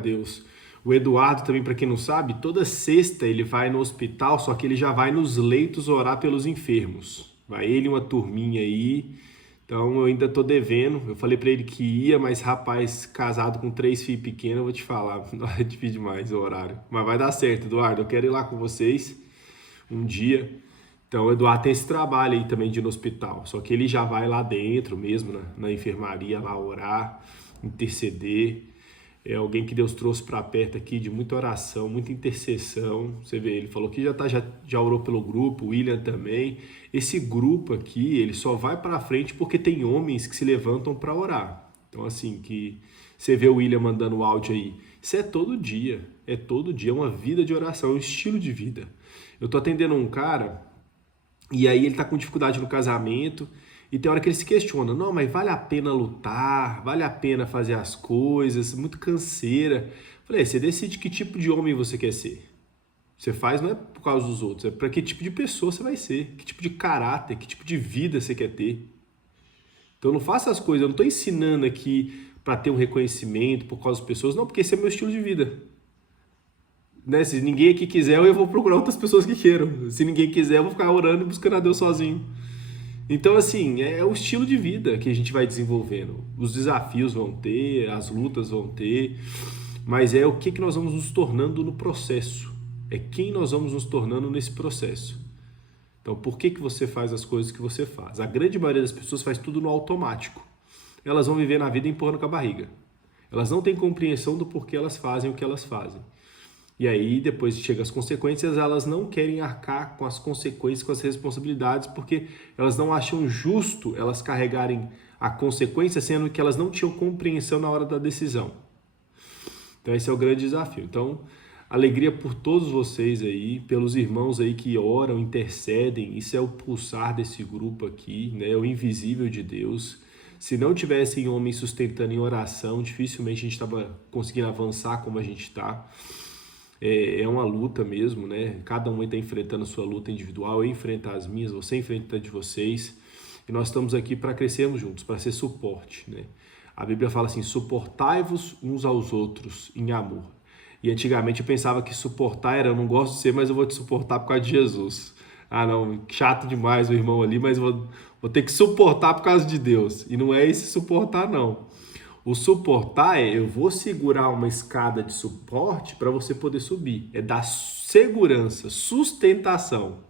Deus. O Eduardo também, para quem não sabe, toda sexta ele vai no hospital, só que ele já vai nos leitos orar pelos enfermos. Vai ele e uma turminha aí. Então eu ainda tô devendo. Eu falei para ele que ia, mas rapaz, casado com 3 filhos pequenos, eu vou te falar, não é difícil demais o horário. Mas vai dar certo, Eduardo. Eu quero ir lá com vocês um dia. Então o Eduardo tem esse trabalho aí também de ir no hospital. Só que ele já vai lá dentro mesmo, na enfermaria, lá orar, interceder. É alguém que Deus trouxe para perto aqui de muita oração, muita intercessão. Você vê, ele falou que já orou pelo grupo, o William também. Esse grupo aqui, ele só vai para frente porque tem homens que se levantam para orar. Então, assim, que você vê o William mandando o áudio aí. Isso é todo dia, é uma vida de oração, é um estilo de vida. Eu tô atendendo um cara e aí ele tá com dificuldade no casamento. E tem hora que ele se questiona, não, mas vale a pena lutar, vale a pena fazer as coisas, muito canseira. Falei, você decide que tipo de homem você quer ser. Você faz não é por causa dos outros, é para que tipo de pessoa você vai ser, que tipo de caráter, que tipo de vida você quer ter. Então não faça as coisas, eu não estou ensinando aqui para ter um reconhecimento por causa das pessoas, não, porque esse é meu estilo de vida. Né? Se ninguém aqui quiser, eu vou procurar outras pessoas que queiram. Se ninguém quiser, eu vou ficar orando e buscando a Deus sozinho. Então, assim, é o estilo de vida que a gente vai desenvolvendo. Os desafios vão ter, as lutas vão ter, mas é o que nós vamos nos tornando no processo. É quem nós vamos nos tornando nesse processo. Então, por que você faz as coisas que você faz? A grande maioria das pessoas faz tudo no automático. Elas vão viver na vida empurrando com a barriga. Elas não têm compreensão do porquê elas fazem o que elas fazem. E aí, depois chega as consequências, elas não querem arcar com as consequências, com as responsabilidades, porque elas não acham justo elas carregarem a consequência, sendo que elas não tinham compreensão na hora da decisão. Então, esse é o grande desafio. Então, alegria por todos vocês aí, pelos irmãos aí que oram, intercedem. Isso é o pulsar desse grupo aqui, né? É o invisível de Deus. Se não tivessem homens sustentando em oração, dificilmente a gente estava conseguindo avançar como a gente está. É uma luta mesmo, né? Cada um está enfrentando a sua luta individual, eu enfrento as minhas, você enfrenta a de vocês. E nós estamos aqui para crescermos juntos, para ser suporte, né? A Bíblia fala assim, suportai-vos uns aos outros em amor. E antigamente eu pensava que suportar era, eu não gosto de ser, mas eu vou te suportar por causa de Jesus. Ah não, chato demais o irmão ali, mas vou ter que suportar por causa de Deus. E não é esse suportar não. O suportar é, eu vou segurar uma escada de suporte para você poder subir. É dar segurança, sustentação.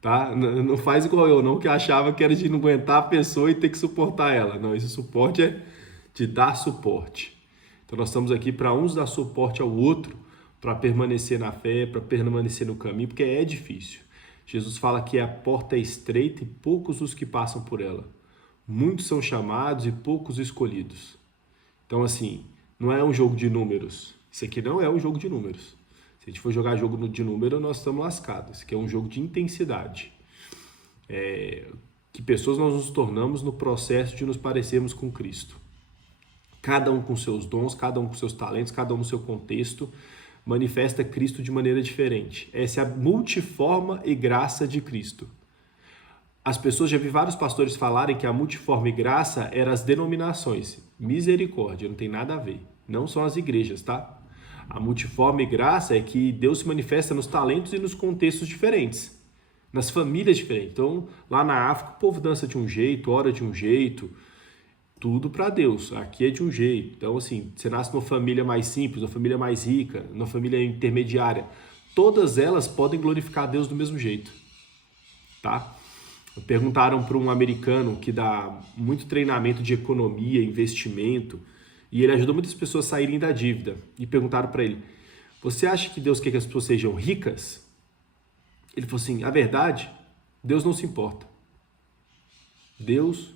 Tá? Não faz igual eu, não, que achava que era de não aguentar a pessoa e ter que suportar ela. Não, esse suporte é de dar suporte. Então nós estamos aqui para uns dar suporte ao outro, para permanecer na fé, para permanecer no caminho, porque é difícil. Jesus fala que a porta é estreita e poucos os que passam por ela. Muitos são chamados e poucos escolhidos. Então, assim, não é um jogo de números. Isso aqui não é um jogo de números. Se a gente for jogar jogo de número, nós estamos lascados. Isso aqui é um jogo de intensidade. Que pessoas nós nos tornamos no processo de nos parecermos com Cristo. Cada um com seus dons, cada um com seus talentos, cada um no seu contexto, manifesta Cristo de maneira diferente. Essa é a multiforma e graça de Cristo. As pessoas, já vi vários pastores falarem que a multiforme graça eram as denominações. Misericórdia, não tem nada a ver. Não são as igrejas, tá? A multiforme graça é que Deus se manifesta nos talentos e nos contextos diferentes. Nas famílias diferentes. Então, lá na África, o povo dança de um jeito, ora de um jeito. Tudo para Deus. Aqui é de um jeito. Então, assim, você nasce numa família mais simples, numa família mais rica, numa família intermediária. Todas elas podem glorificar a Deus do mesmo jeito. Tá? Perguntaram para um americano que dá muito treinamento de economia, investimento, e ele ajudou muitas pessoas a saírem da dívida. E perguntaram para ele, você acha que Deus quer que as pessoas sejam ricas? Ele falou assim, a verdade, Deus não se importa. Deus,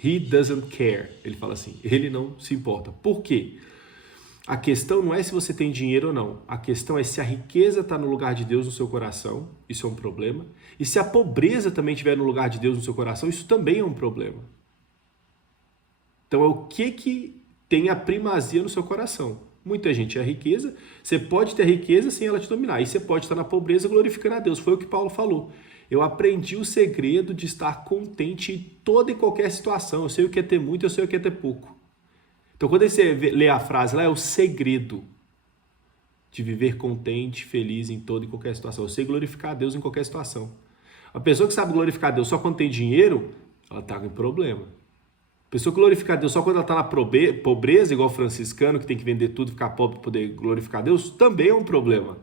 He doesn't care. Ele fala assim, ele não se importa. Por quê? A questão não é se você tem dinheiro ou não. A questão é se a riqueza está no lugar de Deus no seu coração. Isso é um problema. E se a pobreza também estiver no lugar de Deus no seu coração, isso também é um problema. Então é o que tem a primazia no seu coração. Muita gente é a riqueza. Você pode ter riqueza sem ela te dominar. E você pode estar na pobreza glorificando a Deus. Foi o que Paulo falou. Eu aprendi o segredo de estar contente em toda e qualquer situação. Eu sei o que é ter muito, eu sei o que é ter pouco. Então, quando você lê a frase lá, é o segredo de viver contente, feliz em toda e qualquer situação. Eu sei glorificar a Deus em qualquer situação. A pessoa que sabe glorificar a Deus só quando tem dinheiro, ela está com problema. A pessoa que glorifica a Deus só quando ela está na pobreza, igual o franciscano, que tem que vender tudo, ficar pobre para poder glorificar a Deus, também é um problema.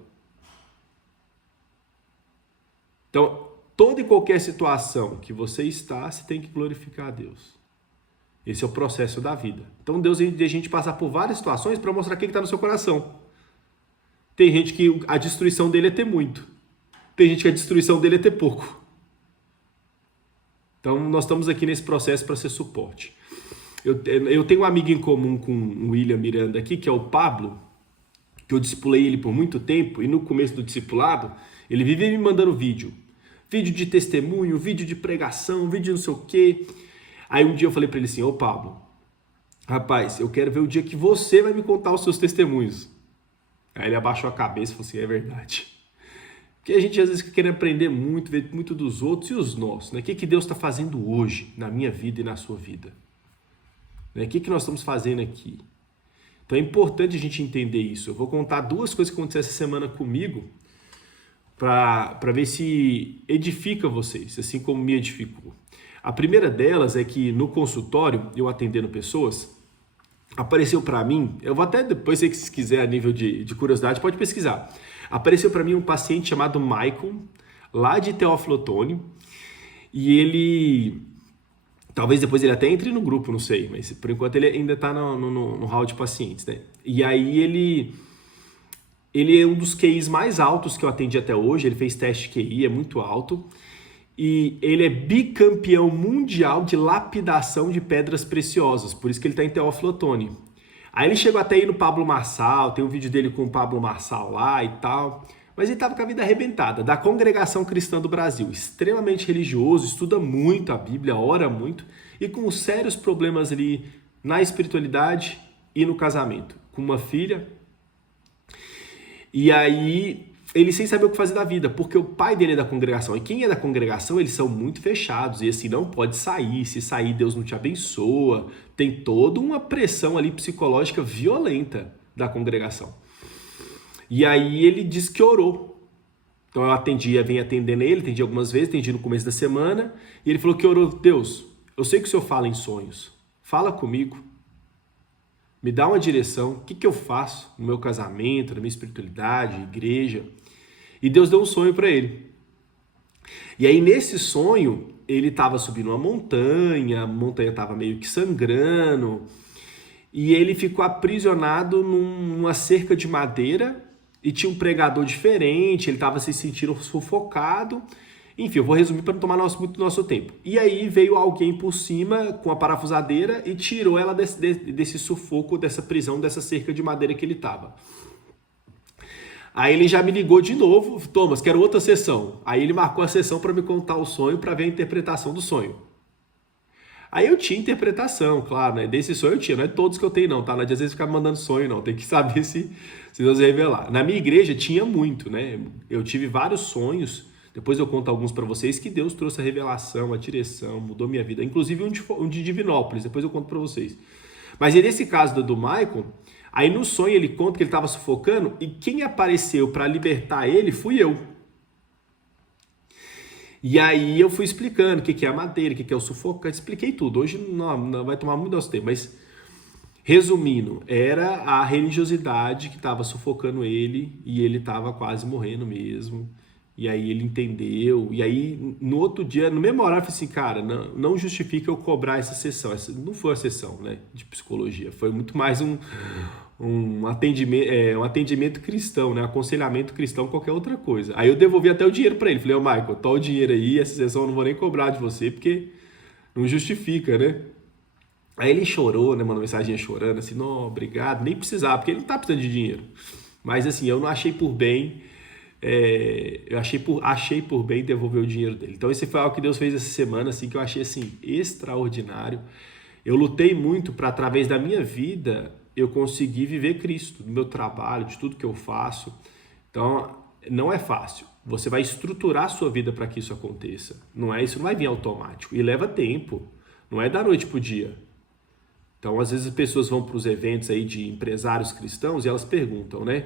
Então, toda e qualquer situação que você está, você tem que glorificar a Deus. Esse é o processo da vida. Então, Deus deixa a gente passar por várias situações para mostrar o que está no seu coração. Tem gente que a destruição dele é ter muito. Tem gente que a destruição dele é ter pouco. Então, nós estamos aqui nesse processo para ser suporte. Eu tenho um amigo em comum com o William Miranda aqui, que é o Pablo, que eu discipulei ele por muito tempo, e no começo do discipulado, ele vive me mandando vídeo. Vídeo de testemunho, vídeo de pregação, vídeo de não sei o quê. Aí um dia eu falei para ele assim, ô Pablo, rapaz, eu quero ver o dia que você vai me contar os seus testemunhos. Aí ele abaixou a cabeça e falou assim, é verdade. Porque a gente às vezes quer aprender muito, ver muito dos outros e os nossos. Né? O que Deus está fazendo hoje na minha vida e na sua vida? Né? O que nós estamos fazendo aqui? Então é importante a gente entender isso. Eu vou contar duas coisas que aconteceram essa semana comigo para ver se edifica vocês, assim como me edificou. A primeira delas é que no consultório, eu atendendo pessoas, apareceu para mim, eu vou até depois, se vocês quiserem, a nível de curiosidade, pode pesquisar. Apareceu para mim um paciente chamado Michael, lá de Teófilo Otoni, e ele, talvez depois ele até entre no grupo, não sei, mas por enquanto ele ainda está no hall de pacientes, né? E aí ele é um dos QIs mais altos que eu atendi até hoje, ele fez teste QI, é muito alto, e ele é bicampeão mundial de lapidação de pedras preciosas, por isso que ele está em Teófilo Otoni. Aí ele chegou até aí no Pablo Marçal, tem um vídeo dele com o Pablo Marçal lá e tal, mas ele estava com a vida arrebentada, da Congregação Cristã do Brasil, extremamente religioso, estuda muito a Bíblia, ora muito, e com sérios problemas ali na espiritualidade e no casamento, com uma filha. E aí ele sem saber o que fazer da vida, porque o pai dele é da congregação, e quem é da congregação, eles são muito fechados, e assim, não pode sair, se sair Deus não te abençoa, tem toda uma pressão ali psicológica violenta da congregação. E aí ele disse que orou. Então eu venho atendendo ele, atendi algumas vezes, atendi no começo da semana, e ele falou que orou, Deus, eu sei que o Senhor fala em sonhos, fala comigo, me dá uma direção, o que eu faço no meu casamento, na minha espiritualidade, igreja. E Deus deu um sonho para ele. E aí nesse sonho, ele estava subindo uma montanha, a montanha estava meio que sangrando, e ele ficou aprisionado numa cerca de madeira, e tinha um pregador diferente, ele estava se sentindo sufocado. Enfim, eu vou resumir para não tomar muito do nosso tempo. E aí veio alguém por cima com a parafusadeira e tirou ela desse sufoco, dessa prisão, dessa cerca de madeira que ele estava. Aí ele já me ligou de novo, Thomas, quero outra sessão. Aí ele marcou a sessão para me contar o sonho, para ver a interpretação do sonho. Aí eu tinha interpretação, claro, né? Desse sonho eu tinha, não é todos que eu tenho não, tá? Não é de às vezes ficar mandando sonho não, tem que saber se Deus revelar. Na minha igreja tinha muito, né? Eu tive vários sonhos, depois eu conto alguns para vocês, que Deus trouxe a revelação, a direção, mudou minha vida. Inclusive um de Divinópolis, depois eu conto para vocês. Mas nesse caso do Michael, aí no sonho ele conta que ele estava sufocando e quem apareceu para libertar ele fui eu. E aí eu fui explicando o que é a madeira, o que é o sufocante, expliquei tudo. Hoje não vai tomar muito nosso tempo, mas resumindo, era a religiosidade que estava sufocando ele e ele estava quase morrendo mesmo. E aí ele entendeu, e aí no outro dia, no mesmo horário, eu falei assim, cara, não justifica eu cobrar essa sessão. Essa não foi uma sessão, né, de psicologia, foi muito mais um atendimento cristão, né, aconselhamento cristão, qualquer outra coisa. Aí eu devolvi até o dinheiro para ele, falei, ô Michael, tá o dinheiro aí, essa sessão eu não vou nem cobrar de você, porque não justifica, né. Aí ele chorou, né, mandou mensagem chorando, assim, não, obrigado, nem precisava, porque ele não tá precisando de dinheiro. Mas assim, eu não achei por bem... eu achei por bem devolver o dinheiro dele. Então esse foi algo que Deus fez essa semana, assim, que eu achei assim, extraordinário. Eu lutei muito para, através da minha vida, eu conseguir viver Cristo, do meu trabalho, de tudo que eu faço. Então, não é fácil. Você vai estruturar a sua vida para que isso aconteça. Isso não vai vir automático. E leva tempo. Não é da noite para o dia. Então, às vezes as pessoas vão para os eventos aí de empresários cristãos e elas perguntam, né?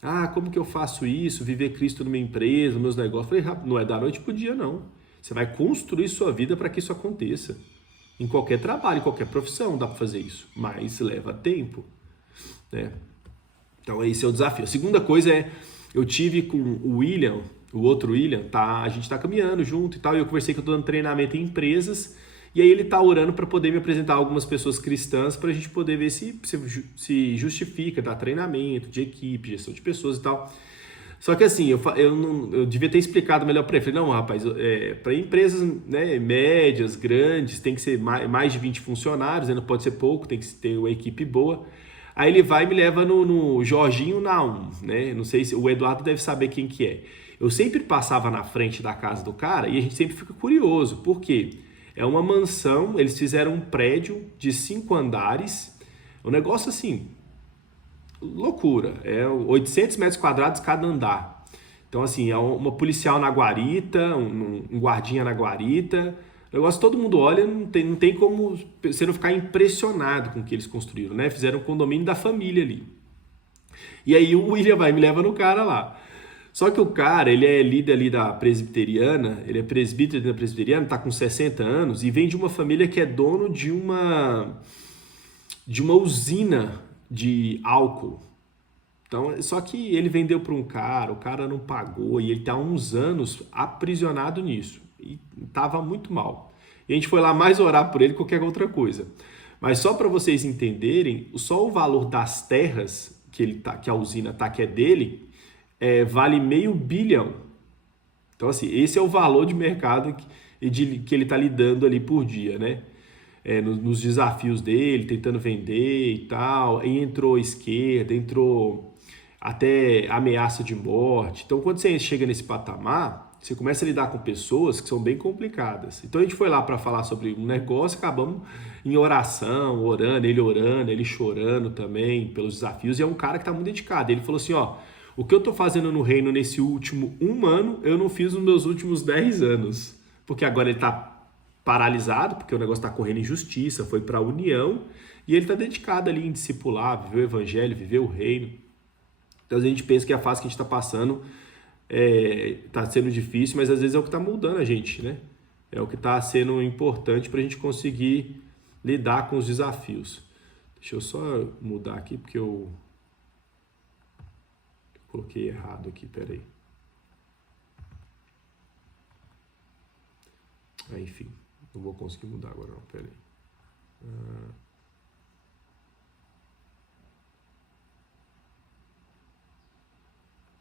Ah, como que eu faço isso? Viver Cristo numa empresa, nos meus negócios? Eu falei, não é da noite pro dia, não. Você vai construir sua vida para que isso aconteça. Em qualquer trabalho, em qualquer profissão dá para fazer isso, mas leva tempo, né? Então esse é o desafio. A segunda coisa é, eu tive com o William, o outro William, tá? A gente tá caminhando junto e tal, e eu conversei que eu tô dando treinamento em empresas, e aí ele tá orando para poder me apresentar algumas pessoas cristãs para a gente poder ver se justifica dar treinamento de equipe, gestão de pessoas e tal. Só que assim, eu devia ter explicado melhor para ele. Falei, não, rapaz, para empresas, né, médias, grandes, tem que ser mais de 20 funcionários, né, não pode ser pouco, tem que ter uma equipe boa. Aí ele vai e me leva no Jorginho Naum, né? Não sei se o Eduardo deve saber quem que é. Eu sempre passava na frente da casa do cara e a gente sempre fica curioso. Por quê? É uma mansão, eles fizeram um prédio de 5 andares, um negócio assim, loucura, 800 metros quadrados cada andar. Então assim, é uma policial na guarita, um guardinha na guarita, o negócio todo mundo olha, não tem como você não ficar impressionado com o que eles construíram, né? Fizeram um condomínio da família ali. E aí o William vai e me leva no cara lá. Só que o cara, ele é líder ali da presbiteriana, ele é presbítero da presbiteriana, tá com 60 anos e vem de uma família que é dono de uma usina de álcool. Então, só que ele vendeu para um cara, o cara não pagou e ele tá há uns anos aprisionado nisso e tava muito mal. E a gente foi lá mais orar por ele que qualquer outra coisa. Mas só para vocês entenderem, só o valor das terras que a usina tá, que é dele, vale $500 milhão. Então, assim, esse é o valor de mercado que ele está lidando ali por dia, né? Nos desafios dele, tentando vender e tal. E entrou esquerda, entrou até ameaça de morte. Então, quando você chega nesse patamar, você começa a lidar com pessoas que são bem complicadas. Então, a gente foi lá para falar sobre um negócio, acabamos em oração, orando, ele chorando também pelos desafios. E é um cara que está muito dedicado. Ele falou assim, ó, o que eu estou fazendo no reino nesse último 1 ano, eu não fiz nos meus últimos 10 anos. Porque agora ele está paralisado, porque o negócio está correndo em justiça, foi para a união, e ele está dedicado ali em discipular, viver o evangelho, viver o reino. Então a gente pensa que a fase que a gente está passando está sendo difícil, mas às vezes é o que está mudando a gente, né? É o que está sendo importante para a gente conseguir lidar com os desafios. Deixa eu só mudar aqui, porque eu coloquei errado aqui, peraí. Enfim, não vou conseguir mudar agora não, peraí.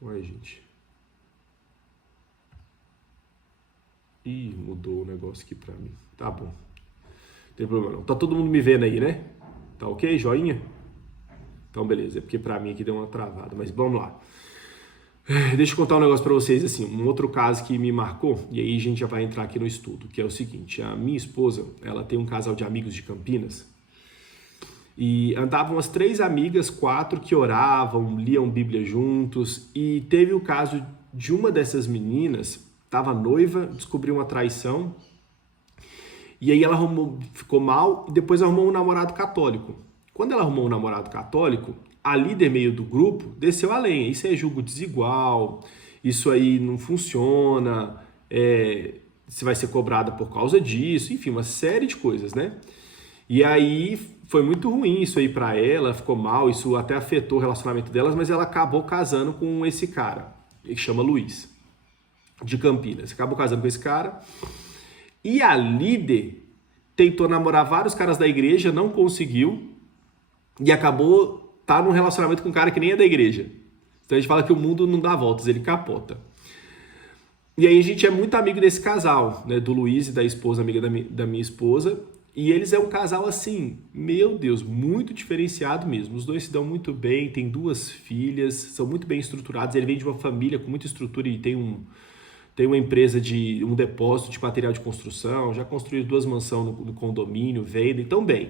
Ué, gente. Ih, mudou o negócio aqui pra mim. Tá bom. Não tem problema não. Tá todo mundo me vendo aí, né? Tá ok? Joinha? Então, beleza. É porque pra mim aqui deu uma travada. Mas vamos lá. Deixa eu contar um negócio pra vocês, assim. Um outro caso que me marcou. E aí a gente já vai entrar aqui no estudo. Que é o seguinte. A minha esposa, ela tem um casal de amigos de Campinas. E andavam as 3 amigas, 4 que oravam, liam Bíblia juntos. E teve o caso de uma dessas meninas, estava noiva, descobriu uma traição. E aí ela ficou mal e depois arrumou um namorado católico. Quando ela arrumou um namorado católico, a líder meio do grupo desceu a lenha. Isso é julgo desigual, isso aí não funciona, você vai ser cobrada por causa disso, enfim, uma série de coisas, né? E aí foi muito ruim isso aí pra ela, ficou mal, isso até afetou o relacionamento delas, mas ela acabou casando com esse cara, que chama Luiz, de Campinas. Acabou casando com esse cara. E a líder tentou namorar vários caras da igreja, não conseguiu, e acabou num relacionamento com um cara que nem é da igreja. Então a gente fala que o mundo não dá voltas, ele capota. E aí a gente é muito amigo desse casal, né, do Luiz e da esposa, amiga da minha esposa. E eles é um casal assim, meu Deus, muito diferenciado mesmo. Os dois se dão muito bem, têm 2 filhas, são muito bem estruturados. Ele vem de uma família com muita estrutura e tem uma empresa de um depósito de material de construção, já construiu 2 mansões no condomínio, vendem, tão bem.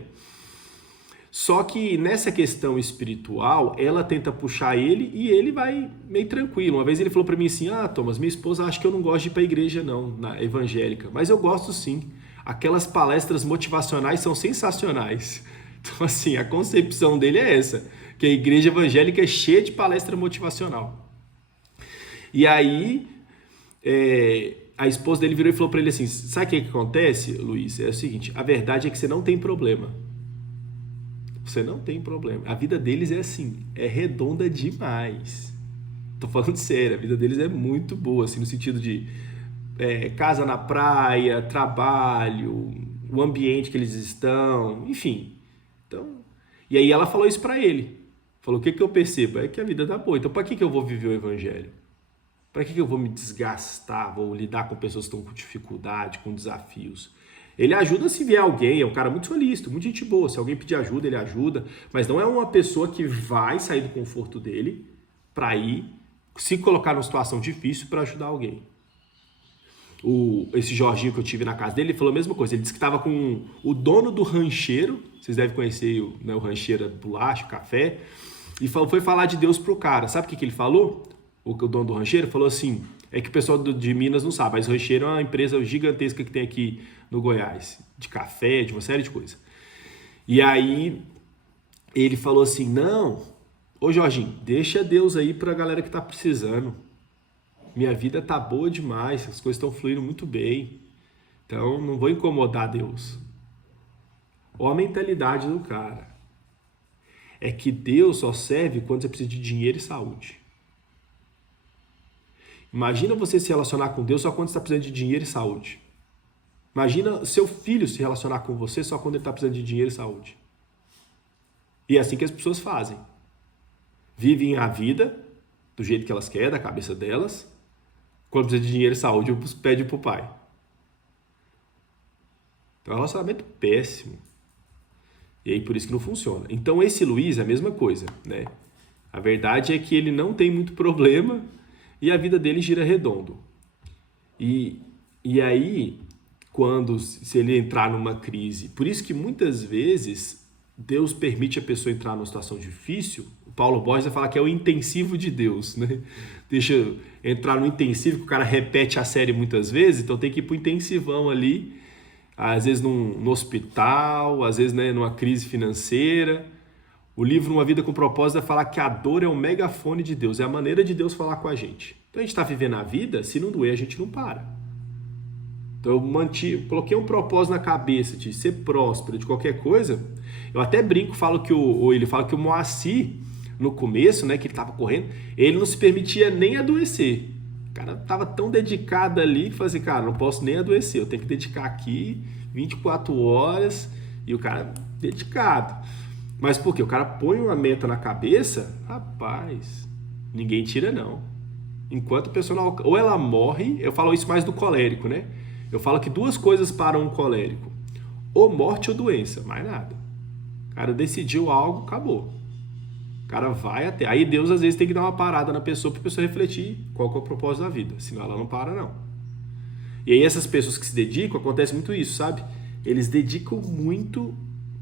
Só que nessa questão espiritual, ela tenta puxar ele e ele vai meio tranquilo. Uma vez ele falou para mim assim, Thomas, minha esposa acha que eu não gosto de ir para a igreja não, na evangélica, mas eu gosto sim. Aquelas palestras motivacionais são sensacionais. Então, assim, a concepção dele é essa, que a igreja evangélica é cheia de palestra motivacional. E aí, a esposa dele virou e falou para ele assim, sabe o que acontece, Luiz? É o seguinte, a verdade é que você não tem problema. Você não tem problema. A vida deles é assim, é redonda demais. Tô falando sério, a vida deles é muito boa, assim, no sentido de casa na praia, trabalho, o ambiente que eles estão, enfim. Então, e aí ela falou isso para ele. Falou, o que eu percebo? É que a vida tá boa. Então, para que eu vou viver o evangelho? Para que eu vou me desgastar, vou lidar com pessoas que estão com dificuldade, com desafios? Ele ajuda se vier alguém, é um cara muito solícito, muito gente boa. Se alguém pedir ajuda, ele ajuda. Mas não é uma pessoa que vai sair do conforto dele para ir se colocar numa situação difícil para ajudar alguém. Esse Jorginho que eu tive na casa dele, ele falou a mesma coisa. Ele disse que estava com o dono do rancheiro, vocês devem conhecer o rancheiro de bolacha, café, e foi falar de Deus pro cara. Sabe o que ele falou? O dono do rancheiro falou assim, é que o pessoal de Minas não sabe, mas o rancheiro é uma empresa gigantesca que tem aqui no Goiás, de café, de uma série de coisas. E aí ele falou assim, não, ô Jorginho, deixa Deus aí pra galera que tá precisando. Minha vida tá boa demais, as coisas estão fluindo muito bem. Então não vou incomodar Deus. Olha a mentalidade do cara. É que Deus só serve quando você precisa de dinheiro e saúde. Imagina você se relacionar com Deus só quando você está precisando de dinheiro e saúde. Imagina seu filho se relacionar com você só quando ele está precisando de dinheiro e saúde. E é assim que as pessoas fazem. Vivem a vida do jeito que elas querem, da cabeça delas. Quando precisa de dinheiro e saúde, pede pro pai. Então é um relacionamento péssimo. E aí por isso que não funciona. Então esse Luiz é a mesma coisa, né? A verdade é que ele não tem muito problema e a vida dele gira redondo. E aí, se ele entrar numa crise, por isso que muitas vezes Deus permite a pessoa entrar numa situação difícil. O Paulo Borges vai falar que é o intensivo de Deus, né? Deixa entrar no intensivo, que o cara repete a série muitas vezes, então tem que ir pro intensivão ali, às vezes no hospital, às vezes, né, numa crise financeira. O livro Uma Vida com Propósito vai falar que a dor é o megafone de Deus, é a maneira de Deus falar com a gente. Então a gente está vivendo a vida, se não doer, a gente não para. Então eu coloquei um propósito na cabeça de ser próspero, de qualquer coisa. Eu até brinco, falo que ele fala que o Moacir, no começo, né, que ele estava correndo, ele não se permitia nem adoecer. O cara estava tão dedicado ali que falou assim, cara, não posso nem adoecer, eu tenho que dedicar aqui 24 horas, e o cara dedicado. Mas por quê? O cara põe uma meta na cabeça, rapaz, ninguém tira não. Enquanto a pessoa não, ou ela morre, eu falo isso mais do colérico, né? Eu falo que duas coisas param um colérico, ou morte ou doença, mais nada. O cara decidiu algo, acabou. O cara vai até. Aí Deus às vezes tem que dar uma parada na pessoa para a pessoa refletir qual que é o propósito da vida, senão ela não para não. E aí essas pessoas que se dedicam, acontece muito isso, sabe? Eles dedicam muito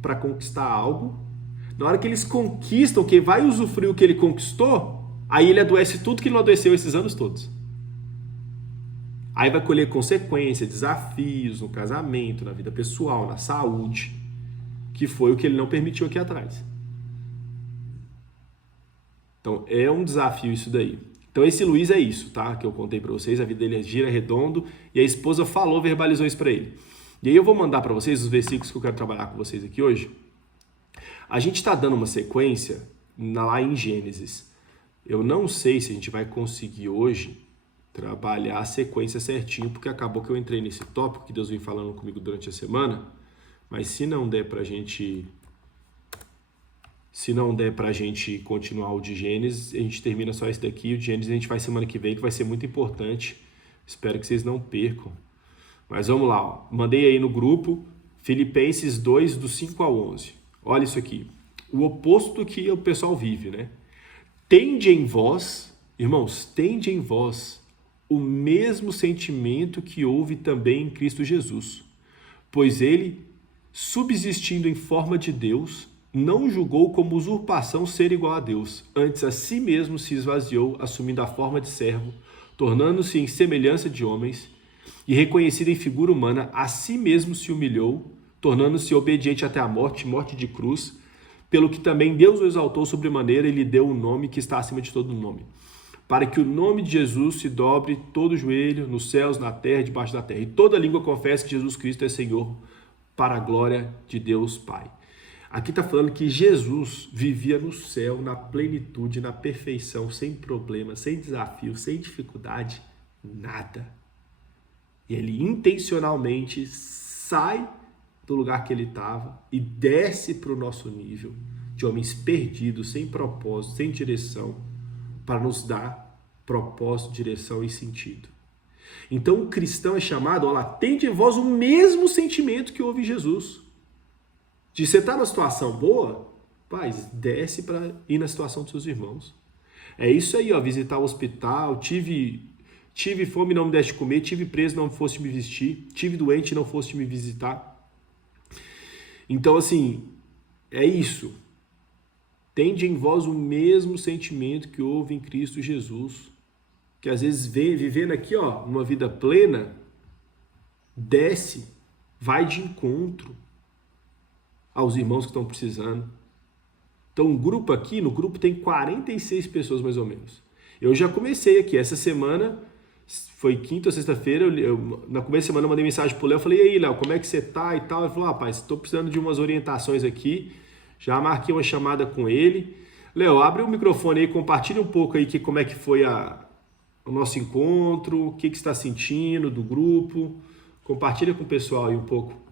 para conquistar algo. Na hora que eles conquistam, que vai usufruir o que ele conquistou, aí ele adoece tudo que não adoeceu esses anos todos. Aí vai colher consequências, desafios no casamento, na vida pessoal, na saúde, que foi o que ele não permitiu aqui atrás. Então é um desafio isso daí. Então esse Luiz é isso, tá? Que eu contei para vocês, a vida dele gira redondo e a esposa falou, verbalizou isso para ele. E aí eu vou mandar para vocês os versículos que eu quero trabalhar com vocês aqui hoje. A gente está dando uma sequência lá em Gênesis. Eu não sei se a gente vai conseguir hoje trabalhar a sequência certinho, porque acabou que eu entrei nesse tópico que Deus vem falando comigo durante a semana, mas se não der pra gente continuar o de Gênesis, a gente termina só esse daqui, o de Gênesis a gente vai semana que vem, que vai ser muito importante, espero que vocês não percam. Mas vamos lá, ó. Mandei aí no grupo, Filipenses 2, do 5 ao 11. Olha isso aqui, o oposto do que o pessoal vive, né? Tende em vós, irmãos, tende em vós o mesmo sentimento que houve também em Cristo Jesus, pois ele, subsistindo em forma de Deus, não julgou como usurpação ser igual a Deus, antes a si mesmo se esvaziou, assumindo a forma de servo, tornando-se em semelhança de homens, e reconhecido em figura humana, a si mesmo se humilhou, tornando-se obediente até a morte, morte de cruz, pelo que também Deus o exaltou sobremaneira e lhe deu um nome que está acima de todo nome, para que o nome de Jesus se dobre todo o joelho, nos céus, na terra, debaixo da terra, e toda língua confesse que Jesus Cristo é Senhor, para a glória de Deus Pai. Aqui está falando que Jesus vivia no céu, na plenitude, na perfeição, sem problema, sem desafio, sem dificuldade, nada. E ele intencionalmente sai do lugar que ele estava e desce para o nosso nível de homens perdidos, sem propósito, sem direção, para nos dar propósito, direção e sentido. Então o cristão é chamado, olha lá, tende em vós o mesmo sentimento que houve em Jesus. De você estar numa situação boa, paz, desce para ir na situação dos seus irmãos. É isso aí, ó, visitar o hospital, tive fome e não me deste comer, tive preso e não foste me vestir, tive doente e não foste me visitar. Então, assim, é isso. Tende em vós o mesmo sentimento que houve em Cristo Jesus, que às vezes vem vivendo aqui, ó, uma vida plena, desce, vai de encontro aos irmãos que estão precisando. Então, um grupo aqui, no grupo tem 46 pessoas mais ou menos. Eu já comecei aqui, essa semana, foi quinta ou sexta-feira, na começo da semana eu mandei mensagem pro Léo, falei, e aí, Léo, como é que você tá e tal? Ele falou, rapaz, estou precisando de umas orientações aqui, já marquei uma chamada com ele. Léo, abre o microfone aí, compartilha um pouco aí como é que foi o nosso encontro, o que você está sentindo do grupo, compartilha com o pessoal aí um pouco.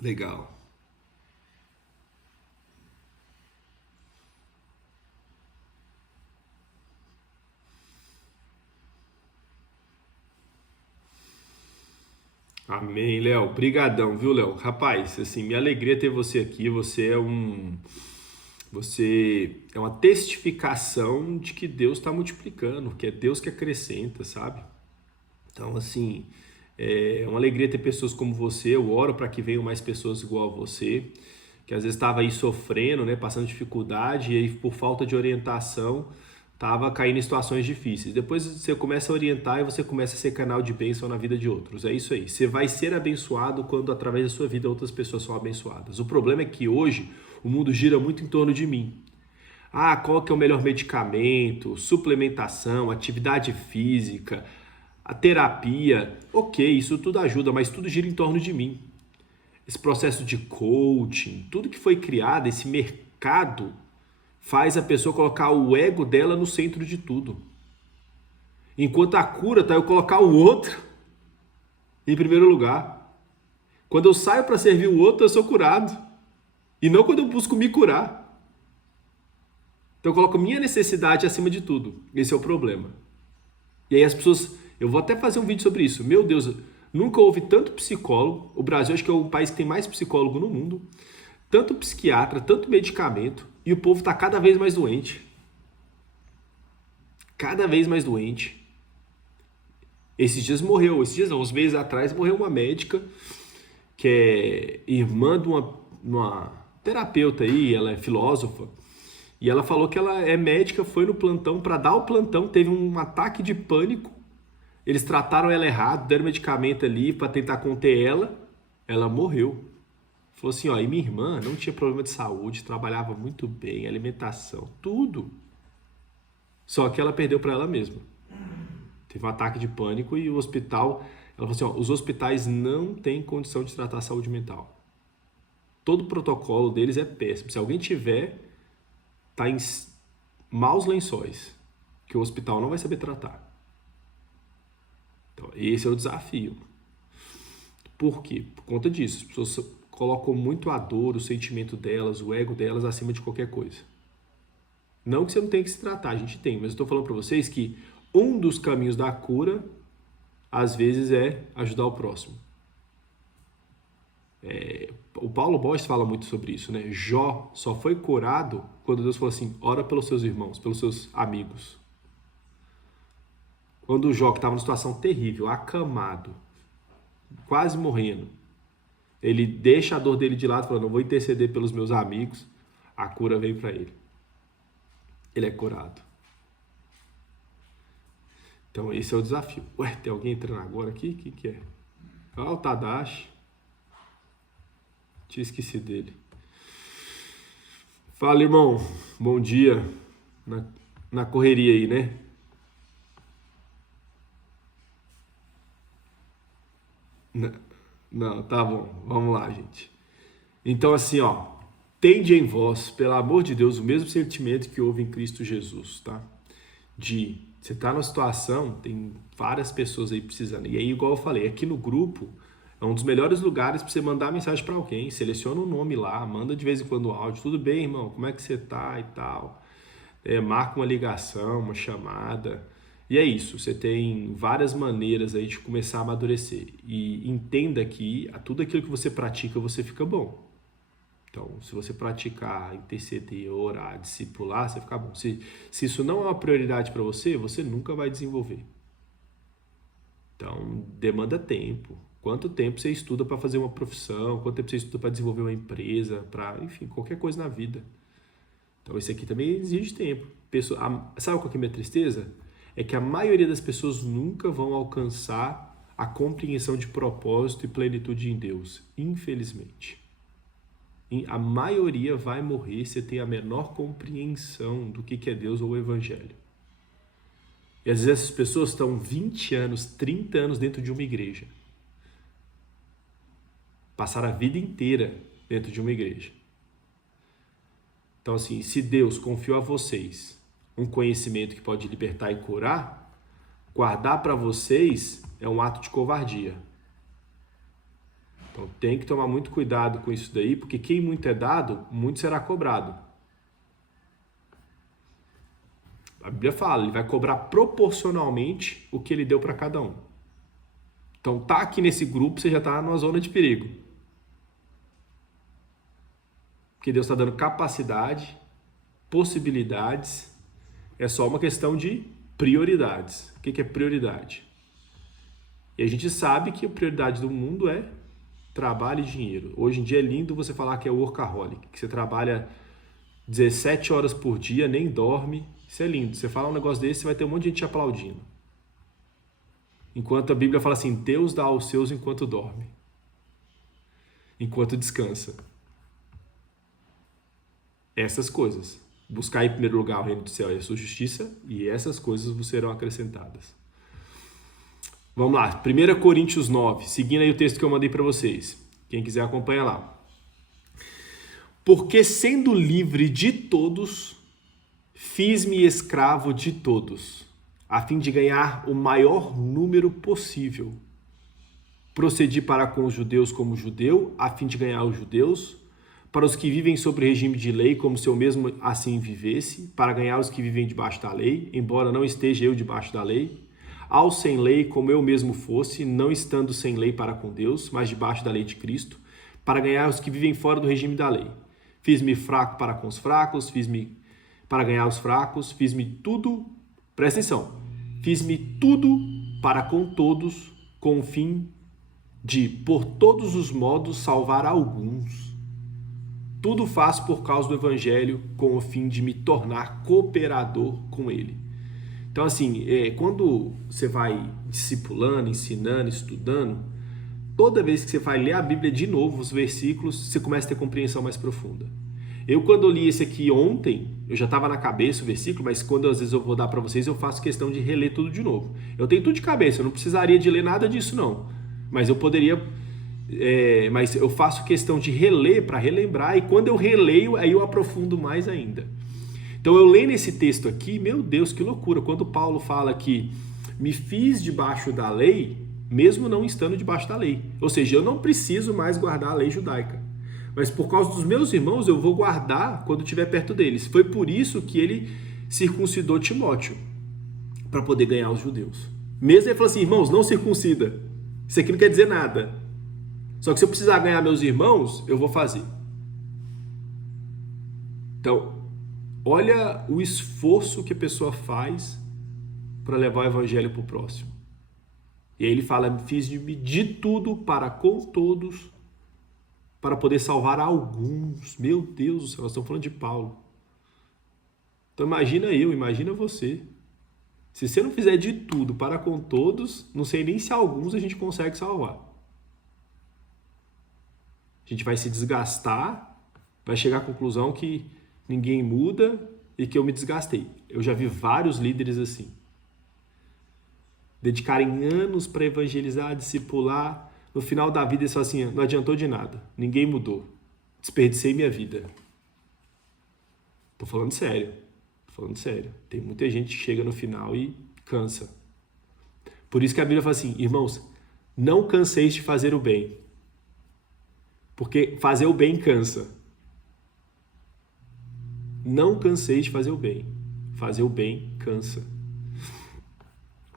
Legal. Amém, Léo. Brigadão, viu, Léo? Rapaz, assim, minha alegria ter você aqui. Você é uma testificação de que Deus está multiplicando, que é Deus que acrescenta, sabe? Então, assim, é uma alegria ter pessoas como você. Eu oro para que venham mais pessoas igual a você, que às vezes estava aí sofrendo, né, passando dificuldade e aí por falta de orientação estava caindo em situações difíceis. Depois você começa a orientar e você começa a ser canal de bênção na vida de outros. É isso aí. Você vai ser abençoado quando através da sua vida outras pessoas são abençoadas. O problema é que hoje o mundo gira muito em torno de mim. Ah, qual que é o melhor medicamento, suplementação, atividade física, a terapia. Ok, isso tudo ajuda, mas tudo gira em torno de mim. Esse processo de coaching, tudo que foi criado, esse mercado, faz a pessoa colocar o ego dela no centro de tudo. Enquanto a cura tá eu colocar o outro em primeiro lugar. Quando eu saio para servir o outro, eu sou curado. E não quando eu busco me curar. Então eu coloco minha necessidade acima de tudo. Esse é o problema. E aí as pessoas... Eu vou até fazer um vídeo sobre isso. Meu Deus, nunca houve tanto psicólogo. O Brasil acho que é o país que tem mais psicólogo no mundo. Tanto psiquiatra, tanto medicamento. E o povo está cada vez mais doente. Cada vez mais doente. Esses dias não, uns meses atrás morreu uma médica que é irmã de uma terapeuta aí, ela é filósofa. E ela falou que ela é médica, foi no plantão, para dar o plantão, teve um ataque de pânico. Eles trataram ela errado, deram medicamento ali para tentar conter ela. Ela morreu. Falou assim, ó, e minha irmã não tinha problema de saúde, trabalhava muito bem, alimentação, tudo. Só que ela perdeu para ela mesma. Teve um ataque de pânico e o hospital... Ela falou assim, ó, os hospitais não têm condição de tratar a saúde mental. Todo o protocolo deles é péssimo. Se alguém tiver, tá em maus lençóis, que o hospital não vai saber tratar. Então, esse é o desafio. Por quê? Por conta disso. As pessoas colocam muito a dor, o sentimento delas, o ego delas acima de qualquer coisa. Não que você não tenha que se tratar, a gente tem, mas eu estou falando para vocês que um dos caminhos da cura, às vezes, é ajudar o próximo. O Paulo Bosch fala muito sobre isso, né? Jó só foi curado quando Deus falou assim, ora pelos seus irmãos, pelos seus amigos. Quando o Jó, que estava numa situação terrível, acamado, quase morrendo, ele deixa a dor dele de lado, falando, não vou interceder pelos meus amigos, a cura vem para ele. Ele é curado. Então esse é o desafio. Ué, tem alguém entrando agora aqui? O que é? Ah, o Tadashi. Tinha esquecido dele. Fala, irmão. Bom dia. Na correria aí, né? Não, tá bom. Vamos lá, gente. Então, assim, ó. Tende em vós, pelo amor de Deus, o mesmo sentimento que houve em Cristo Jesus, tá? Você tá numa situação, tem várias pessoas aí precisando. E aí, igual eu falei, aqui no grupo, é um dos melhores lugares para você mandar mensagem para alguém. Seleciona o nome lá, manda de vez em quando o áudio. Tudo bem, irmão? Como é que você tá e tal? Marca uma ligação, uma chamada. E é isso, você tem várias maneiras aí de começar a amadurecer. E entenda que tudo aquilo que você pratica, você fica bom. Então, se você praticar, interceder, orar, discipular, você fica bom. Se isso não é uma prioridade para você, você nunca vai desenvolver. Então, demanda tempo. Quanto tempo você estuda para fazer uma profissão? Quanto tempo você estuda para desenvolver uma empresa? Para, enfim, qualquer coisa na vida. Então, isso aqui também exige tempo. Sabe qual que é a minha tristeza? É que a maioria das pessoas nunca vão alcançar a compreensão de propósito e plenitude em Deus. Infelizmente. A maioria vai morrer se tem a menor compreensão do que é Deus ou o Evangelho. E às vezes essas pessoas estão 20 anos, 30 anos dentro de uma igreja. Passaram a vida inteira dentro de uma igreja. Então assim, se Deus confiou a vocês um conhecimento que pode libertar e curar, guardar para vocês é um ato de covardia. Então tem que tomar muito cuidado com isso daí, porque quem muito é dado, muito será cobrado. A Bíblia fala, ele vai cobrar proporcionalmente o que ele deu para cada um. Então tá aqui nesse grupo, você já está numa zona de perigo. Porque Deus está dando capacidade, possibilidades, é só uma questão de prioridades. O que é prioridade? E a gente sabe que a prioridade do mundo é trabalho e dinheiro. Hoje em dia é lindo você falar que é workaholic, que você trabalha 17 horas por dia, nem dorme. Isso é lindo. Você fala um negócio desse, você vai ter um monte de gente te aplaudindo. Enquanto a Bíblia fala assim, Deus dá aos seus enquanto dorme. Enquanto descansa. Essas coisas. Buscar em primeiro lugar o reino do céu e a sua justiça, e essas coisas vos serão acrescentadas. Vamos lá, 1 Coríntios 9, seguindo aí o texto que eu mandei para vocês. Quem quiser acompanha lá. Porque sendo livre de todos, fiz-me escravo de todos, a fim de ganhar o maior número possível. Procedi para com os judeus como judeu, a fim de ganhar os judeus, para os que vivem sob regime de lei, como se eu mesmo assim vivesse, para ganhar os que vivem debaixo da lei, embora não esteja eu debaixo da lei, aos sem lei, como eu mesmo fosse, não estando sem lei para com Deus, mas debaixo da lei de Cristo, para ganhar os que vivem fora do regime da lei. Fiz-me fraco para com os fracos, fiz-me para ganhar os fracos, fiz-me tudo, presta atenção, fiz-me tudo para com todos, com o fim de, por todos os modos, salvar alguns. Tudo faço por causa do Evangelho, com o fim de me tornar cooperador com ele. Então, assim, quando você vai discipulando, ensinando, estudando, toda vez que você vai ler a Bíblia de novo, os versículos, você começa a ter compreensão mais profunda. Eu, quando eu li esse aqui ontem, eu já estava na cabeça o versículo, mas quando às vezes eu vou dar para vocês, eu faço questão de reler tudo de novo. Eu tenho tudo de cabeça, eu não precisaria de ler nada disso, não. Mas eu poderia... mas eu faço questão de reler para relembrar, e quando eu releio, aí eu aprofundo mais ainda. Então eu lendo esse texto aqui, meu Deus, que loucura, quando Paulo fala que me fiz debaixo da lei, mesmo não estando debaixo da lei. Ou seja, eu não preciso mais guardar a lei judaica. Mas por causa dos meus irmãos, eu vou guardar quando estiver perto deles. Foi por isso que ele circuncidou Timóteo, para poder ganhar os judeus. Mesmo ele falou assim, irmãos, não circuncida. Isso aqui não quer dizer nada. Só que se eu precisar ganhar meus irmãos, eu vou fazer. Então, olha o esforço que a pessoa faz para levar o evangelho para o próximo. E aí ele fala, fiz de tudo para com todos, para poder salvar alguns. Meu Deus do céu, nós estamos falando de Paulo. Então imagina você. Se você não fizer de tudo para com todos, não sei nem se alguns a gente consegue salvar. A gente vai se desgastar, vai chegar à conclusão que ninguém muda e que eu me desgastei. Eu já vi vários líderes assim. Dedicarem anos para evangelizar, discipular. No final da vida eles falam assim, não adiantou de nada, ninguém mudou. Desperdicei minha vida. Tô falando sério. Tem muita gente que chega no final e cansa. Por isso que a Bíblia fala assim, irmãos, não canseis de fazer o bem. Porque fazer o bem cansa. Não canseis de fazer o bem. Fazer o bem cansa.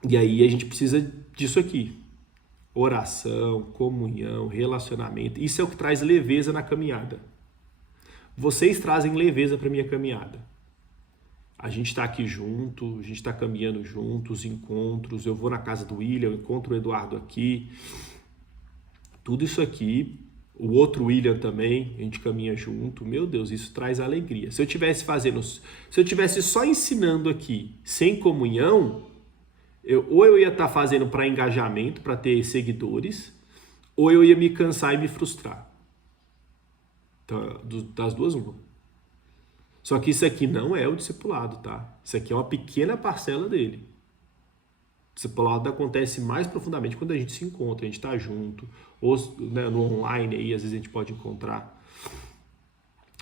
E aí a gente precisa disso aqui. Oração, comunhão, relacionamento. Isso é o que traz leveza na caminhada. Vocês trazem leveza para a minha caminhada. A gente está aqui junto, a gente está caminhando juntos, encontros. Eu vou na casa do William, eu encontro o Eduardo aqui. Tudo isso aqui, o outro William também, a gente caminha junto. Meu Deus, isso traz alegria. Se eu tivesse só ensinando aqui, sem comunhão, ou eu ia estar fazendo para engajamento, para ter seguidores, ou eu ia me cansar e me frustrar. Então, das duas, uma. Só que isso aqui não é o discipulado, tá? Isso aqui é uma pequena parcela dele. O discipulado acontece mais profundamente quando a gente se encontra, a gente está junto, ou né, no online aí, às vezes a gente pode encontrar.